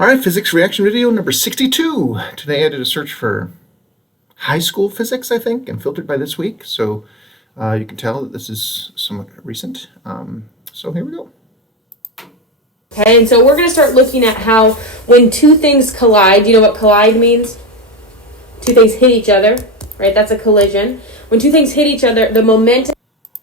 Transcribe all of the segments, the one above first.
All right, physics reaction video number 62. Today I did a search for high school physics, I think, and filtered by this week. So you can tell that this is somewhat recent. So here we go. Okay, and so we're going to start looking at how when two things collide, you know what collide means? Two things hit each other, right? That's a collision. When two things hit each other, the momentum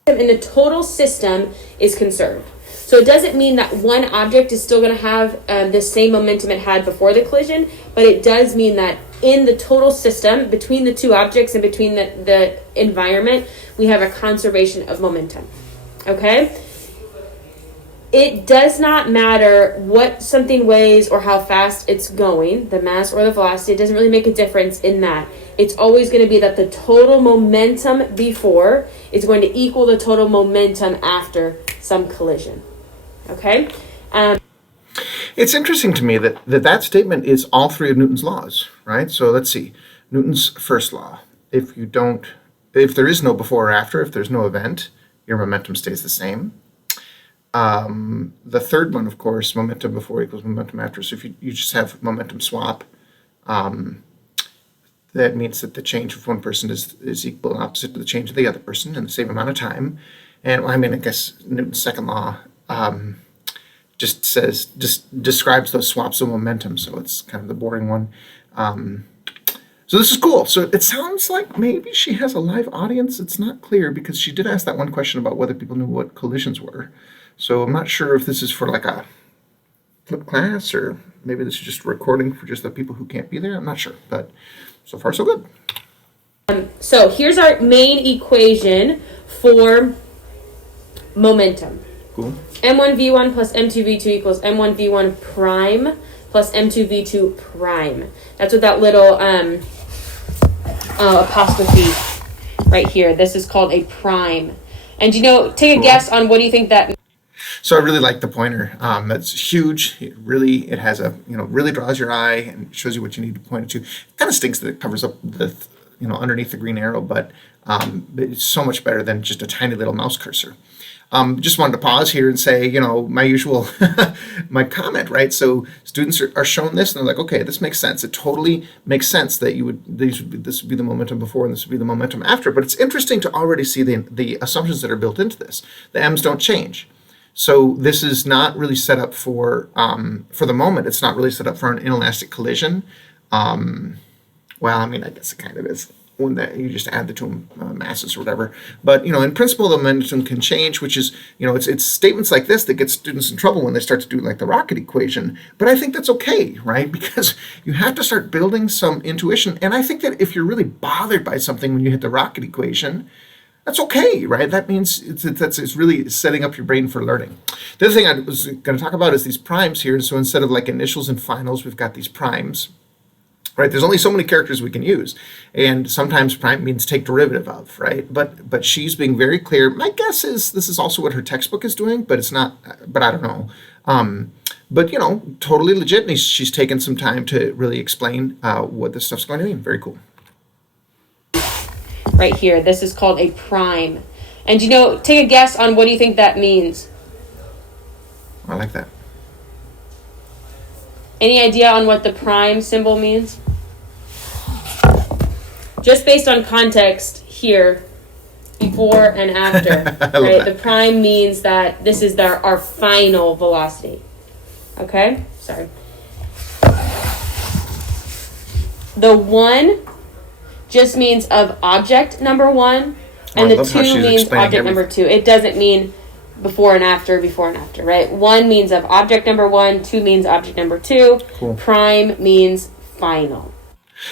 in the total system is conserved. So it doesn't mean that one object is still going to have the same momentum it had before the collision, but it does mean that in the total system, between the two objects and between the environment, we have a conservation of momentum. Okay? It does not matter what something weighs or how fast it's going, the mass or the velocity, it doesn't really make a difference in that. It's always going to be that the total momentum before is going to equal the total momentum after some collision. Okay? It's interesting to me that statement is all three of Newton's laws, right? So let's see. Newton's first law. If there is no before or after, if there's no event, your momentum stays the same. The third one, of course, momentum before equals momentum after. So if you just have momentum swap, that means that the change of one person is equal and opposite to the change of the other person in the same amount of time. And I guess Newton's second law just describes those swaps of momentum. So it's kind of the boring one. So this is cool. So it sounds like maybe she has a live audience. It's not clear because she did ask that one question about whether people knew what collisions were. So I'm not sure if this is for like a flip class or maybe this is just a recording for just the people who can't be there. I'm not sure, but so far so good. So here's our main equation for momentum. Cool. M1v1 plus M2v2 equals M1v1 prime plus M2v2 prime. That's what that little apostrophe right here. This is called a prime. And take a guess on what do you think that means? So I really like the pointer. That's huge. It has really draws your eye and shows you what you need to point it to. It kind of stinks that it covers up the underneath the green arrow, but it's so much better than just a tiny little mouse cursor. Just wanted to pause here and say, my usual, my comment, right? So students are shown this and they're like, okay, this makes sense. It totally makes sense that this would be the momentum before and this would be the momentum after. But it's interesting to already see the assumptions that are built into this. The M's don't change. So this is not really set up for the moment. It's not really set up for an inelastic collision. Well, I guess it kind of is. When that you just add the two masses or whatever. But, in principle, the momentum can change, which is, it's statements like this that get students in trouble when they start to do like the rocket equation. But I think that's okay, right? Because you have to start building some intuition. And I think that if you're really bothered by something when you hit the rocket equation, that's okay, right? That means it's really setting up your brain for learning. The other thing I was going to talk about is these primes here. So instead of like initials and finals, we've got these primes. Right, there's only so many characters we can use, and sometimes prime means take derivative of, right? But she's being very clear. My guess is this is also what her textbook is doing, but it's not. But I don't know. But totally legit. And she's taken some time to really explain what this stuff's going to mean. Very cool. Right here, this is called a prime, and take a guess on what do you think that means? I like that. Any idea on what the prime symbol means? Just based on context here, before and after, right? The prime means that this is our final velocity. Okay? Sorry. The 1 just means of object number 1, and the 2 means object number 2. It doesn't mean before and after, right? 1 means of object number 1, 2 means object number 2. Cool. Prime means final.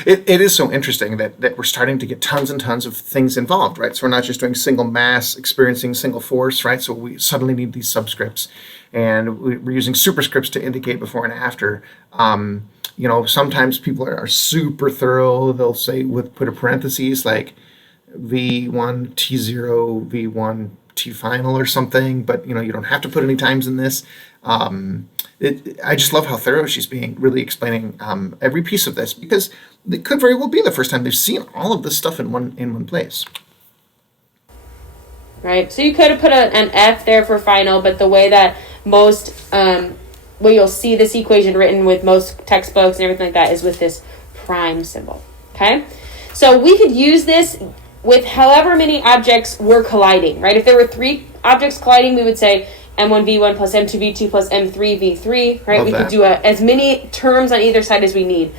It is so interesting that we're starting to get tons and tons of things involved, right? So we're not just doing single mass, experiencing single force, right? So we suddenly need these subscripts, and we're using superscripts to indicate before and after. Sometimes people are super thorough. They'll say put a parentheses like V1 T0 V1 T final or something, but you don't have to put any times in this. I just love how thorough she's being, really explaining every piece of this, because it could very well be the first time they've seen all of this stuff in one place. Right. So you could have put an F there for final, but the way that most where you'll see this equation written with most textbooks and everything like that is with this prime symbol. Okay, so we could use this with however many objects were colliding, right? If there were 3 objects colliding, we would say M1V1 plus M2V2 plus M3V3, right? Love we that. could do as many terms on either side as we need.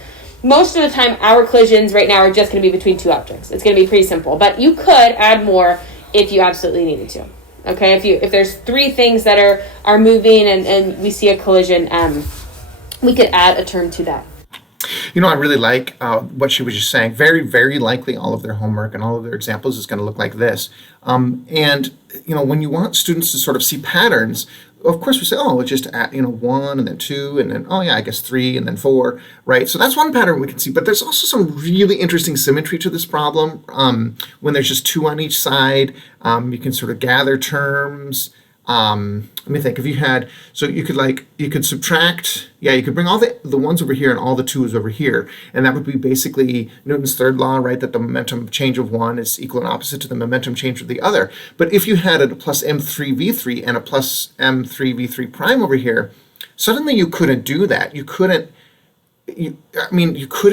Most of the time, our collisions right now are just going to be between 2 objects. It's going to be pretty simple, but you could add more if you absolutely needed to. Okay, if there's 3 things that are moving and we see a collision, we could add a term to that. You know, I really like what she was just saying. Very, very likely all of their homework and all of their examples is going to look like this. And, you know, when you want students to sort of see patterns, of course we say, oh, it's just, 1 and then 2 and then, oh yeah, I guess 3 and then 4, right? So that's one pattern we can see. But there's also some really interesting symmetry to this problem. When there's just 2 on each side, you can sort of gather terms. Let me think. If you had, so you could subtract, you could bring all the ones over here and all the 2's over here, and that would be basically Newton's third law, right? That the momentum change of one is equal and opposite to the momentum change of the other. But if you had a plus M3V3 and a plus M3V3 prime over here, suddenly you couldn't do that. You couldn't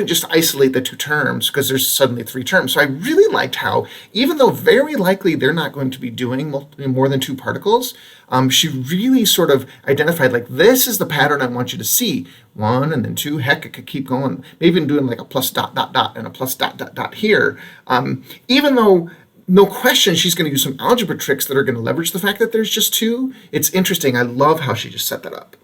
just isolate the 2 terms because there's suddenly 3 terms. So I really liked how, even though very likely they're not going to be doing more than 2 particles, she really sort of identified, like, this is the pattern I want you to see. 1 and then 2, heck, it could keep going. Maybe even doing like a plus dot dot dot and a plus dot dot dot here. Even though, no question, she's going to use some algebra tricks that are going to leverage the fact that there's just 2. It's interesting. I love how she just set that up.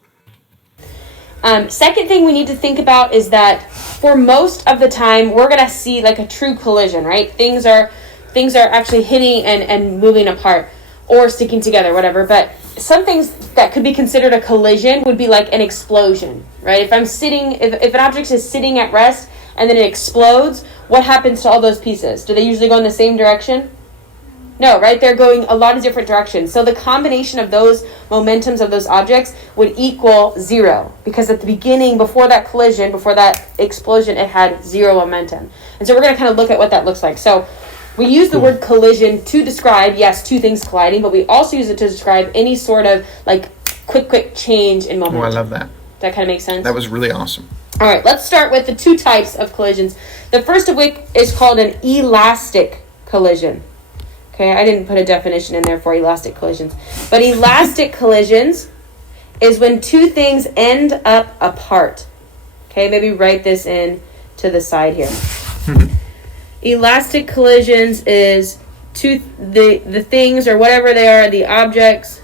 Second thing we need to think about is that for most of the time, we're going to see like a true collision, right? Things are actually hitting and moving apart or sticking together, whatever. But some things that could be considered a collision would be like an explosion, right? If an object is sitting at rest and then it explodes, what happens to all those pieces? Do they usually go in the same direction? No, right? They're going a lot of different directions. So the combination of those momentums of those objects would equal 0, because at the beginning, before that collision, before that explosion, it had 0 momentum. And so we're going to kind of look at what that looks like. So we use the word collision to describe, yes, 2 things colliding, but we also use it to describe any sort of like quick change in momentum. Oh, I love that. Does that kind of make sense? That was really awesome. All right, let's start with the 2 types of collisions. The first of which is called an elastic collision. Okay, I didn't put a definition in there for elastic collisions. But elastic collisions is when 2 things end up apart. Okay, maybe write this in to the side here. Elastic collisions is the things, or whatever they are, the objects,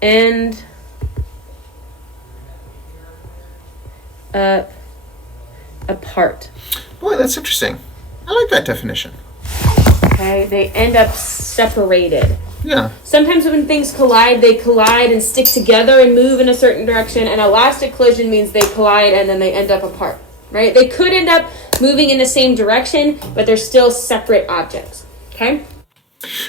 end up apart. Boy, that's interesting. I like that definition. Okay, they end up separated. Yeah. Sometimes when things collide, they collide and stick together and move in a certain direction. An elastic collision means they collide and then they end up apart, right? They could end up moving in the same direction, but they're still separate objects, okay?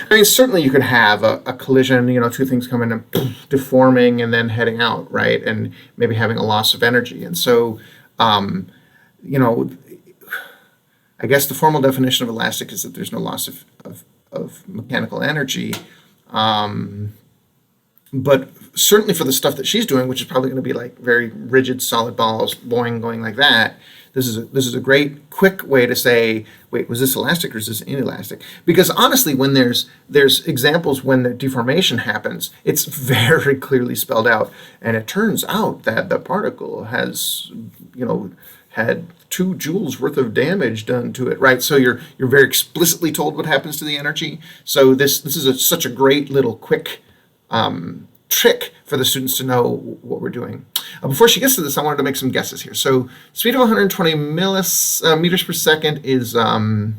I mean, certainly you could have a collision, 2 things coming and deforming and then heading out, right? And maybe having a loss of energy. And so, I guess the formal definition of elastic is that there's no loss of mechanical energy. But certainly for the stuff that she's doing, which is probably going to be like very rigid, solid balls, boing, going like that, this is a great, quick way to say, wait, was this elastic or is this inelastic? Because honestly, when there's examples when the deformation happens, it's very clearly spelled out. And it turns out that the particle has, had 2 joules worth of damage done to it, right? So you're very explicitly told what happens to the energy. So this is such a great little quick trick for the students to know what we're doing. Before she gets to this, I wanted to make some guesses here. So speed of 120 meters per second is a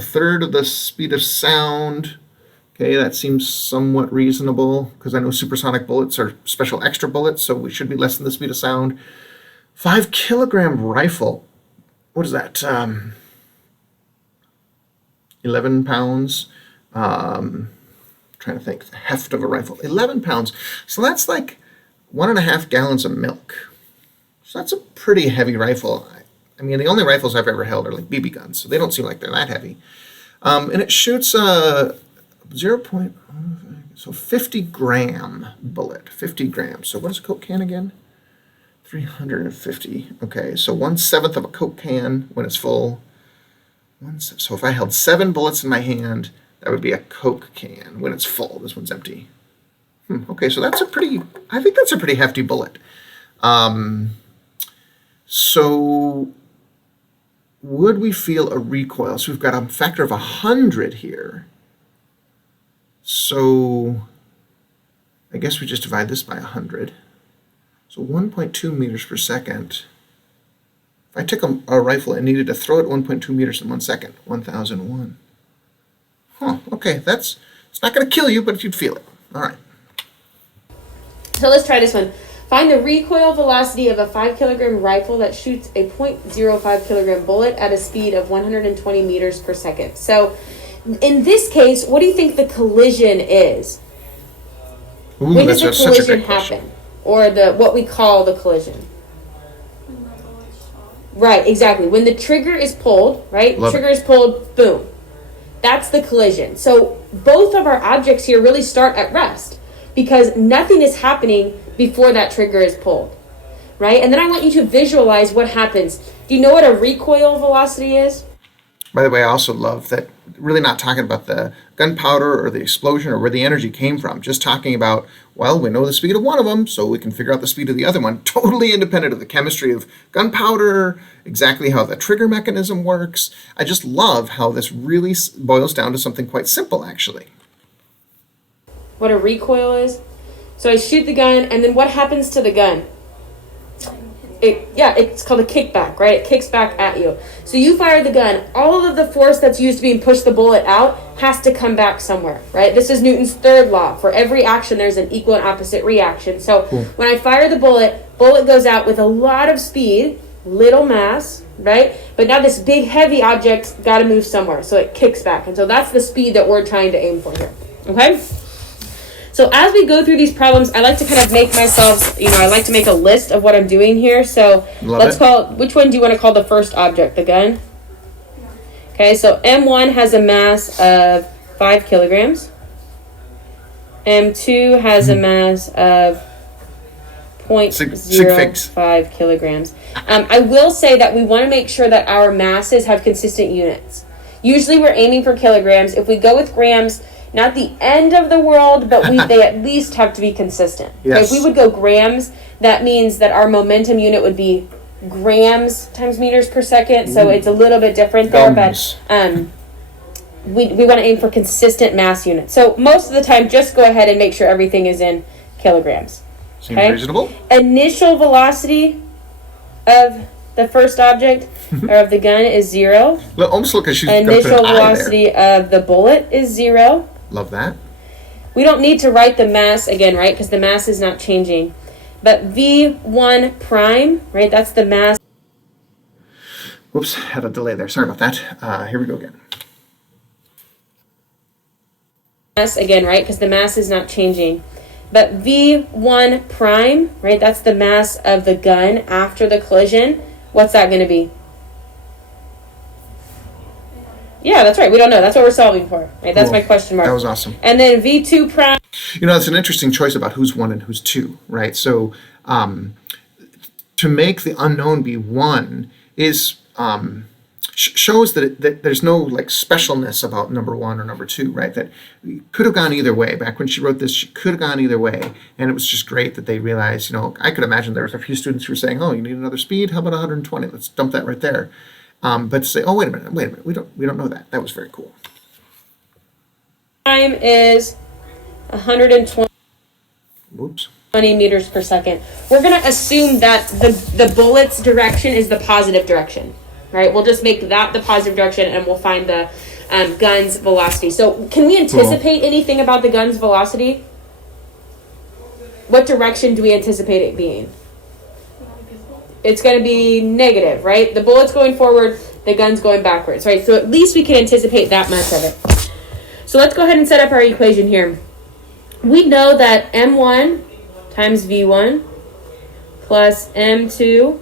third of the speed of sound. Okay, that seems somewhat reasonable because I know supersonic bullets are special extra bullets, so we should be less than the speed of sound. 5 kilogram rifle. What is that? 11 pounds. Trying to think. The heft of a rifle. 11 pounds. So that's like 1.5 gallons of milk. So that's a pretty heavy rifle. I mean, the only rifles I've ever held are like BB guns, so they don't seem like they're that heavy. And it shoots 0. So 50 gram bullet, 50 grams. So what is a Coke can again? 350. Okay, so 1/7 of a Coke can when it's full. So if I held 7 bullets in my hand, that would be a Coke can when it's full. This one's empty. Okay, so I think that's a pretty hefty bullet. So would we feel a recoil? So we've got a factor of 100 here. So I guess we just divide this by 100. So 1.2 meters per second. If I took a rifle and needed to throw it 1.2 meters in 1 second, 1,001. Okay, it's not going to kill you, but you'd feel it. All right. So let's try this one. Find the recoil velocity of a 5 kilogram rifle that shoots a 0.05 kilogram bullet at a speed of 120 meters per second. So in this case, what do you think the collision is? When does the collision happen? Or what we call the collision? Right, exactly. When the trigger is pulled, right? Trigger is pulled, boom. That's the collision. So both of our objects here really start at rest because nothing is happening before that trigger is pulled, right? And then I want you to visualize what happens. Do you know what a recoil velocity is? By the way, I also love that really not talking about the gunpowder or the explosion or where the energy came from, just talking about, well, we know the speed of one of them, so we can figure out the speed of the other one, totally independent of the chemistry of gunpowder, exactly how the trigger mechanism works. I just love how this really boils down to something quite simple, actually. What a recoil is? So I shoot the gun, and then what happens to the gun? It's called a kickback, right? It kicks back at you. So you fire the gun. All of the force that's used to being push the bullet out has to come back somewhere, right? This is Newton's third law. For every action, there's an equal and opposite reaction. So when I fire the bullet goes out with a lot of speed, little mass, right? But now this big, heavy object's got to move somewhere. So it kicks back. And so that's the speed that we're trying to aim for here, okay? So as we go through these problems, I like to kind of make myself, I like to make a list of what I'm doing here. So which one do you want to call the first object? The gun? Okay, so M1 has a mass of 5 kilograms. M2 has a mass of 0.05 kilograms. I will say that we want to make sure that our masses have consistent units. Usually we're aiming for kilograms. If we go with grams, not the end of the world, but they at least have to be consistent. Yes. Okay, if we would go grams, that means that our momentum unit would be grams times meters per second. So it's a little bit different there, but we want to aim for consistent mass units. So most of the time, just go ahead and make sure everything is in kilograms. Seems reasonable. Initial velocity of the first object or of the gun is 0. Almost look as she's initial velocity of the bullet is 0. Love that. We don't need to write the mass again, right? Because the mass is not changing. But V1 prime, right? That's the mass. Whoops, had a delay there. Sorry about that. Here we go again. Mass again, right? Because the mass is not changing. But V1 prime, right? That's the mass of the gun after the collision. What's that going to be? Yeah, that's right. We don't know. That's what we're solving for, right? That's my question mark. That was awesome. And then V2 prime. It's an interesting choice about who's 1 and who's 2, right? So to make the unknown be 1 is shows that there's no specialness about number 1 or number 2, right? That could have gone either way. Back when she wrote this, she could have gone either way, and it was just great that they realized. I could imagine there was a few students who were saying, "Oh, you need another speed? How about 120? Let's dump that right there." But to say, "Oh, wait a minute, we don't know that." That was very cool. Time is 120. Whoops. 20 meters per second. We're going to assume that the bullet's direction is the positive direction, right? We'll just make that the positive direction, and we'll find the gun's velocity. So can we anticipate anything about the gun's velocity? What direction do we anticipate it being? It's going to be negative, right? The bullet's going forward, the gun's going backwards, right? So at least we can anticipate that much of it. So let's go ahead and set up our equation here. We know that M1 times V1 plus M2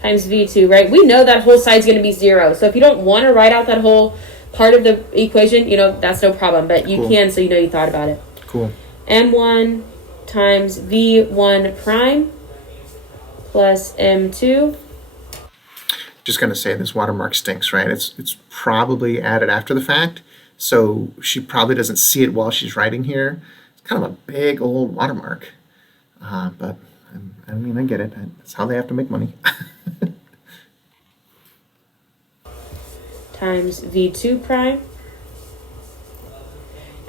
times V2, right? We know that whole side's going to be 0. So if you don't want to write out that whole part of the equation, that's no problem. But you Cool. can, so you thought about it. Cool. M1 times V1 prime plus M2. Just going to say this watermark stinks, right? It's probably added after the fact, so she probably doesn't see it while she's writing here. It's kind of a big old watermark, but I mean, I get it. That's how they have to make money. Times V2 prime.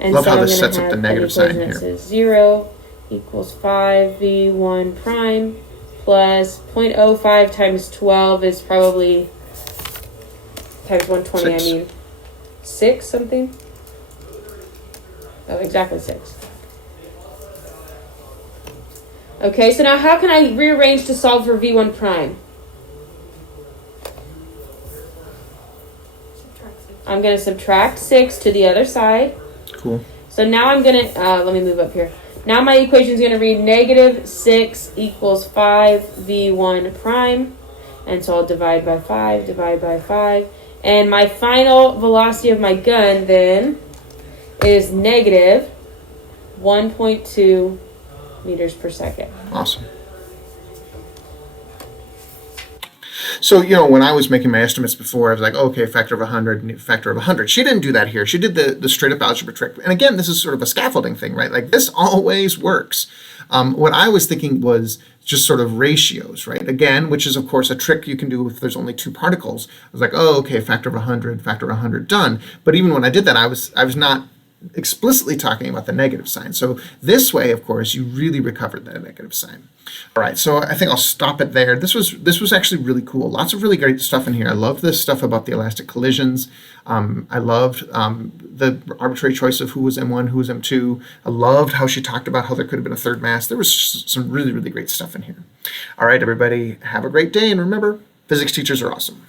And Love so how I'm this gonna sets up have the an negative sign equation here. that says 0 equals 5 V1 prime plus 0.05 times 12 is probably times 120, 6. I mean 6 something? Oh, exactly 6. Okay, so now how can I rearrange to solve for V1 prime? I'm going to subtract 6 to the other side. Cool. So now I'm going to, let me move up here. Now my equation is going to read negative 6 equals 5 V1 prime. And so I'll divide by 5. And my final velocity of my gun then is negative 1.2 meters per second. Awesome. So, when I was making my estimates before, I was like, okay, factor of 100, factor of 100. She didn't do that here. She did the straight up algebra trick. And again, this is sort of a scaffolding thing, right? Like this always works. What I was thinking was just sort of ratios, right? Again, which is of course a trick you can do if there's only two particles. I was like, oh, okay, factor of 100, done. But even when I did that, I was not explicitly talking about the negative sign. So this way, of course, you really recovered that negative sign. All right, so I think I'll stop it there. This was actually really cool. Lots of really great stuff in here. I love this stuff about the elastic collisions. I loved the arbitrary choice of who was M1, who was M2. I loved how she talked about how there could have been a third mass. There was some really, really great stuff in here. All right, everybody, have a great day. And remember, physics teachers are awesome.